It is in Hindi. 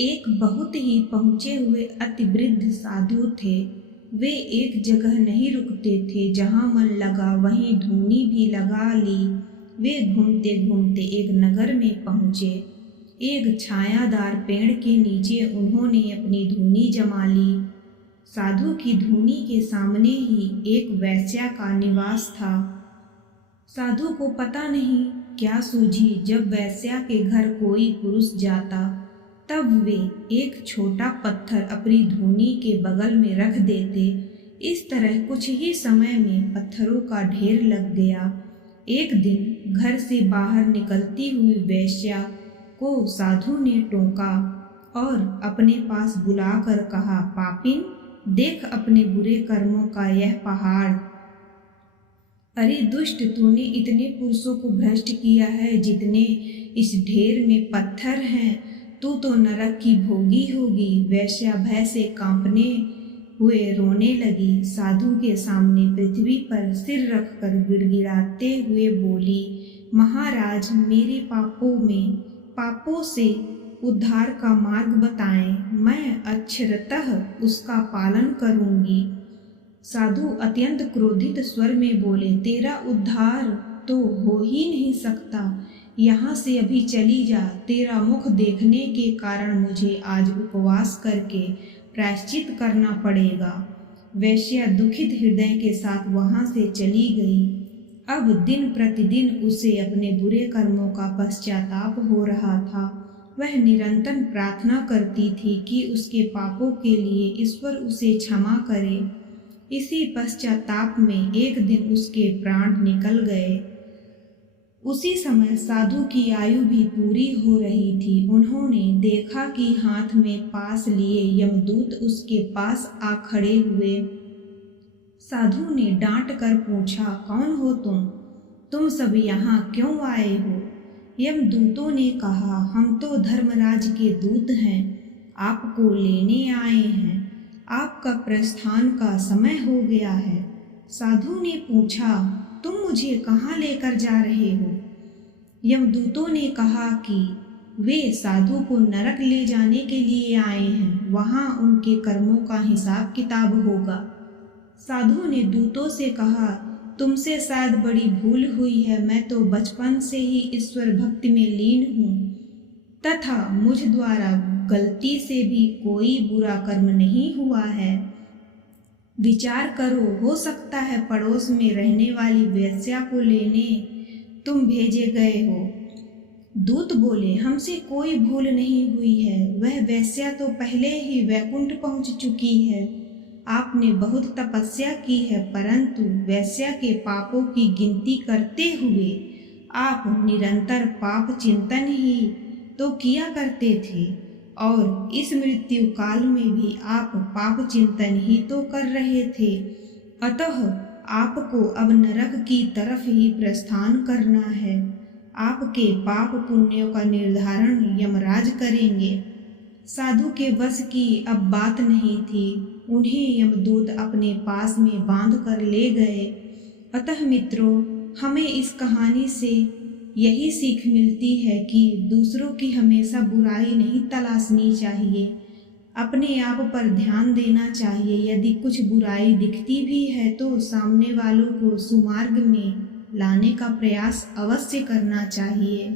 एक बहुत ही पहुँचे हुए अति वृद्ध साधु थे। वे एक जगह नहीं रुकते थे, जहाँ मन लगा वहीं धूनी भी लगा ली। वे घूमते घूमते एक नगर में पहुँचे। एक छायादार पेड़ के नीचे उन्होंने अपनी धूनी जमा ली। साधु की धूनी के सामने ही एक वेश्या का निवास था। साधु को पता नहीं क्या सूझी, जब वेश्या के घर कोई पुरुष जाता तब वे एक छोटा पत्थर अपनी धूनी के बगल में रख देते। इस तरह कुछ ही समय में पत्थरों का ढेर लग गया। एक दिन घर से बाहर निकलती हुई वेश्या को साधु ने टोका और अपने पास बुलाकर कहा, पापिन, देख अपने बुरे कर्मों का यह पहाड़। अरे दुष्ट, तूने इतने पुरुषों को भ्रष्ट किया है जितने इस ढेर में पत्थर हैं। तू तो नरक की भोगी होगी। वेश्या भय से कांपने हुए रोने लगी। साधु के सामने पृथ्वी पर सिर रखकर गिड़गिड़ाते हुए बोली, महाराज, मेरे पापों से उद्धार का मार्ग बताएं। मैं अक्षरतः उसका पालन करूंगी। साधु अत्यंत क्रोधित स्वर में बोले, तेरा उद्धार तो हो ही नहीं सकता। यहाँ से अभी चली जा। तेरा मुख देखने के कारण मुझे आज उपवास करके प्रायश्चित करना पड़ेगा। वेश्या दुखित हृदय के साथ वहाँ से चली गई। अब दिन प्रतिदिन उसे अपने बुरे कर्मों का पश्चाताप हो रहा था। वह निरंतर प्रार्थना करती थी कि उसके पापों के लिए ईश्वर उसे क्षमा करे। इसी पश्चाताप में एक दिन उसके प्राण निकल गए। उसी समय साधु की आयु भी पूरी हो रही थी। उन्होंने देखा कि हाथ में पास लिए यमदूत उसके पास आ खड़े हुए। साधु ने डांट कर पूछा, कौन हो तुम सब यहाँ क्यों आए हो? यमदूतों ने कहा, हम तो धर्मराज के दूत हैं, आपको लेने आए हैं। आपका प्रस्थान का समय हो गया है। साधु ने पूछा, तुम मुझे कहाँ लेकर जा रहे हो? यमदूतों ने कहा कि वे साधु को नरक ले जाने के लिए आए हैं। वहाँ उनके कर्मों का हिसाब किताब होगा। साधु ने दूतों से कहा, तुमसे शायद बड़ी भूल हुई है। मैं तो बचपन से ही ईश्वर भक्ति में लीन हूँ तथा मुझ द्वारा गलती से भी कोई बुरा कर्म नहीं हुआ है। विचार करो, हो सकता है पड़ोस में रहने वाली वेश्या को लेने तुम भेजे गए हो। दूत बोले, हमसे कोई भूल नहीं हुई है। वह वेश्या तो पहले ही वैकुंठ पहुंच चुकी है। आपने बहुत तपस्या की है, परंतु वेश्या के पापों की गिनती करते हुए आप निरंतर पाप चिंतन ही तो किया करते थे और इस मृत्यु काल में भी आप पाप चिंतन ही तो कर रहे थे। अतः आपको अब नरक की तरफ ही प्रस्थान करना है। आपके पाप पुण्यों का निर्धारण यमराज करेंगे। साधु के वश की अब बात नहीं थी। उन्हें यमदूत अपने पास में बांध कर ले गए। अतः मित्रों, हमें इस कहानी से यही सीख मिलती है कि दूसरों की हमेशा बुराई नहीं तलाशनी चाहिए, अपने आप पर ध्यान देना चाहिए। यदि कुछ बुराई दिखती भी है तो सामने वालों को सुमार्ग में लाने का प्रयास अवश्य करना चाहिए।